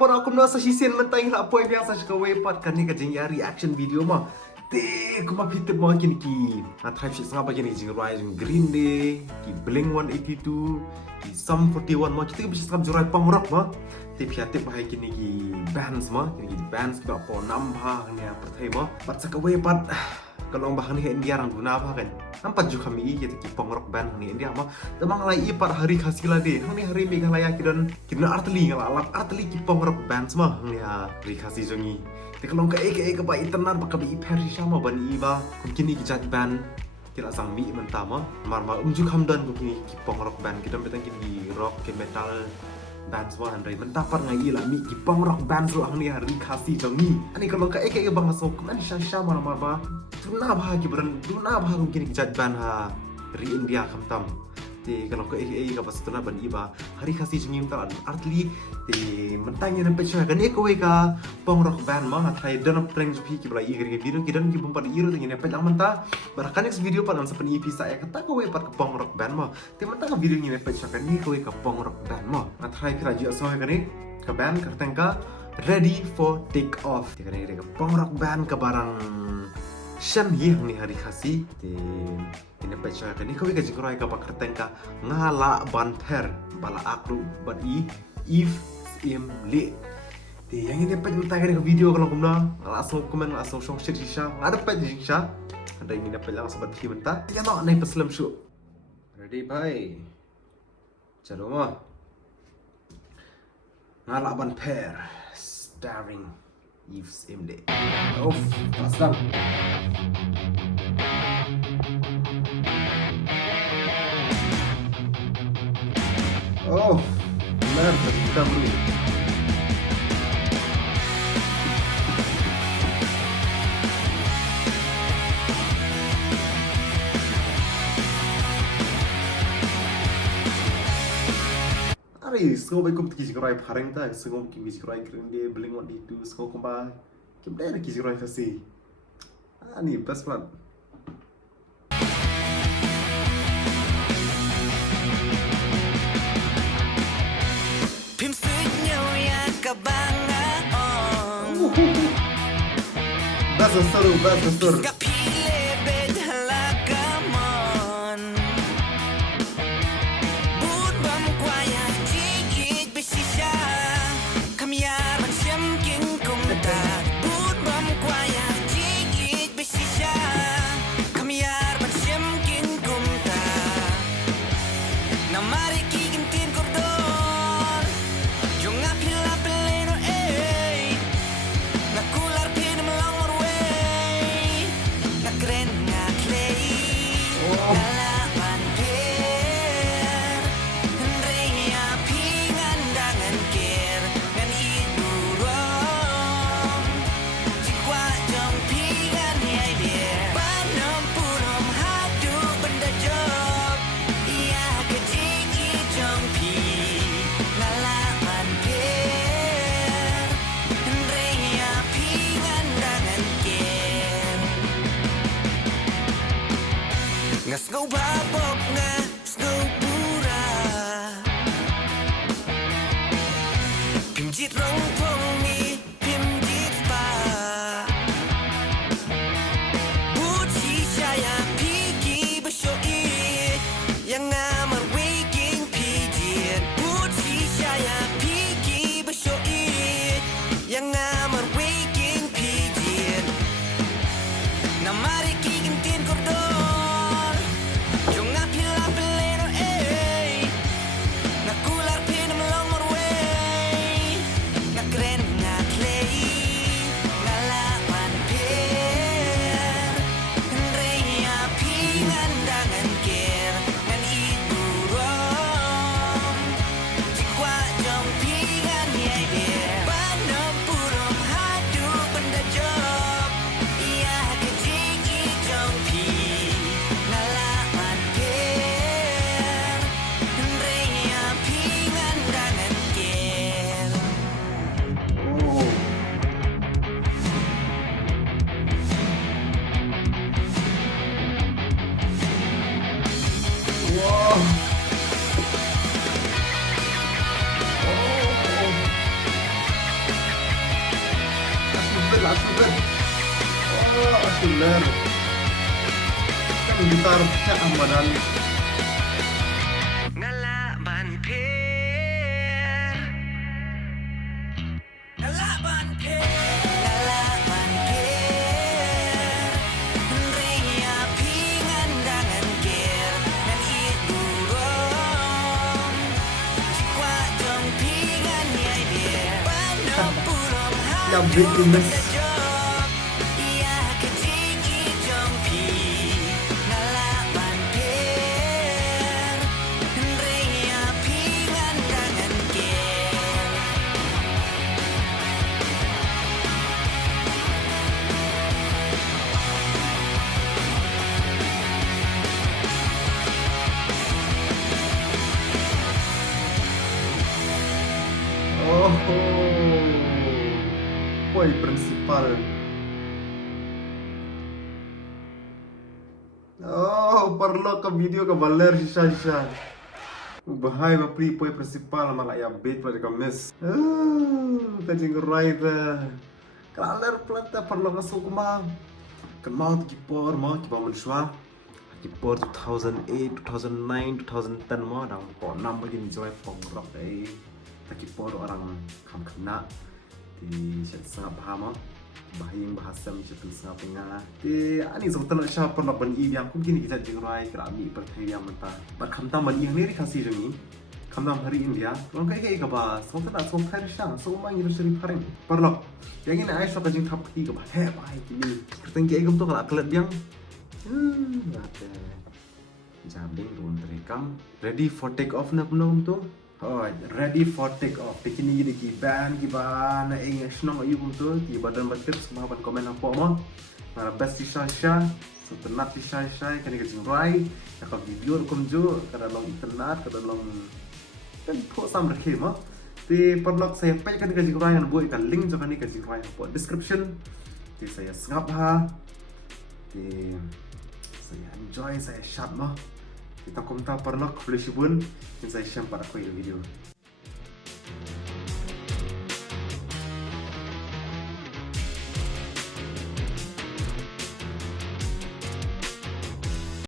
pon aku nasa hisin mentang la poi biasa sa kawai pat kan ni ka jing ya reaction video ma te kuma pitip mo kin ki na type shi sanga bagini jing Rising Green Day ki Blink 182 ki Sum 41 mo kita bisa skam jurai pangrok ma te piatip hai kini ki bands ma kini ki bands ba po nambah ni perthai mo pat sa kawai pat kalau bahan ni India orang guna apa kan? Nampak juga kami kita kipong rock band ni India mah. Temang lagi par hari khasila deh. Ni hari Meghalaya kita artli ngalap artli kipong rock band semua. Ni hari khasi jongi. Tapi kalau ke ba internet ba kabi persi sama ban iba. Mungkin ni kijat band kita sang mi mentama. Marma umjuk hamdan kini kipong rock band kita betang kini rock ke metal band semua Andre mentapar ngai lah mi kipong rock band semua ni hari khasi jongi. Ani kalau ke bang asok kan syah mana ba Tuna bahagi beran, tuna bahagi mungkin kijat ban ha dari India kamtam. Ti kalau ke ka pas tuna ban iba hari kasih jengim ta artli ti mentanya nempe chha kan ko ka pong rock band ma thai dan prank jupi ki bra igri video ki dan ki bumpa iro ti nempe lang menta barakan next video pa sa pani episode ya kata ko pat ka pong rock band ma ti menta ka video ni nempe chha kan ko ka pong rock band ma thai phira ji so kan ni ka band karteng ka ready for take off ti kan ni ka pong rock band ka barang Shan yih ni hari khasi di ini baca kan ni kau ikan jengkurai kapa kerteng ka ngala banter bala akru ban if im li di yang ini pun tanya ke video kalau kumna langsung komen langsung share shisha ada pun shisha ada yang ini apa yang sahabat film ta yang nak naik peslam show ready bye calo mah ngala banter starring Yves Imle. Oh, pasang. Oh, benar kita beli. Semua baik kisi kerai pareng tak, semua kisi kerai Green Day, Blink 182, semua kumpa, kita ada kisi kerai kasih. Ni best plan. Bahasa seru. Ngau babok nga ngau pura Pimjit rong pong mi pimjit pa Buci saya pigi besyo it Yang ngamar waking pijit Buci saya pigi besyo it Yang ngamar waking pijit Namari kigintin kordon baler. Kan gitar cak amanan. Ngalaban per Ngalaban per Rea pingan dangan ker Nan idurong Jikwa jong pingan yai biar Pano pulong Yang bikin Ia kejiki jong pi Ngalaban per Rea pingan dangan ker Oh, boy principal. Oh, perlu ke video ke baler sisa. Bahaya bapri boy principal malah ya bet pada kemis. Kajing right. Kaler plata perlu masuk mah. Kemau kipor mensuah. Kipor 2008, 2009, 2010 mah dah pon 6 begini joy pong rock day. Kipor orang kam kena di sangat paham bahing bahasa macam sangat tengah di ani sebetulnya siapa nak bani yang aku begini kita jengrai kerami percaya mentah berkamtam bani yang ni kasih jengi kamtam hari India orang kayak apa sebetulnya semua persiang semua yang seri paring perlu yang ini ayah suka jeng tap ketiga bah baik ini kerteng kayak gitu kalau aklat yang ada jambing ruang terekam ready for take off nak belum tu. Oh, ready for take off. Tekini gini ki band ki ba na English nong ayu kumtu ki badan basket semua ban komen apa mo. Para best sisa setenat sisa kan ke jingrai. Ya ka video kumju kada long internet kada long kan po sam rakhe mo. Ti perlok saya pe kan ke jingrai kan buat kan link jo kan ke jingrai po description. Ti saya ngap ha. Ti saya enjoy saya shot mo. Kita komentar pernah boleh sibun, saya share pada video.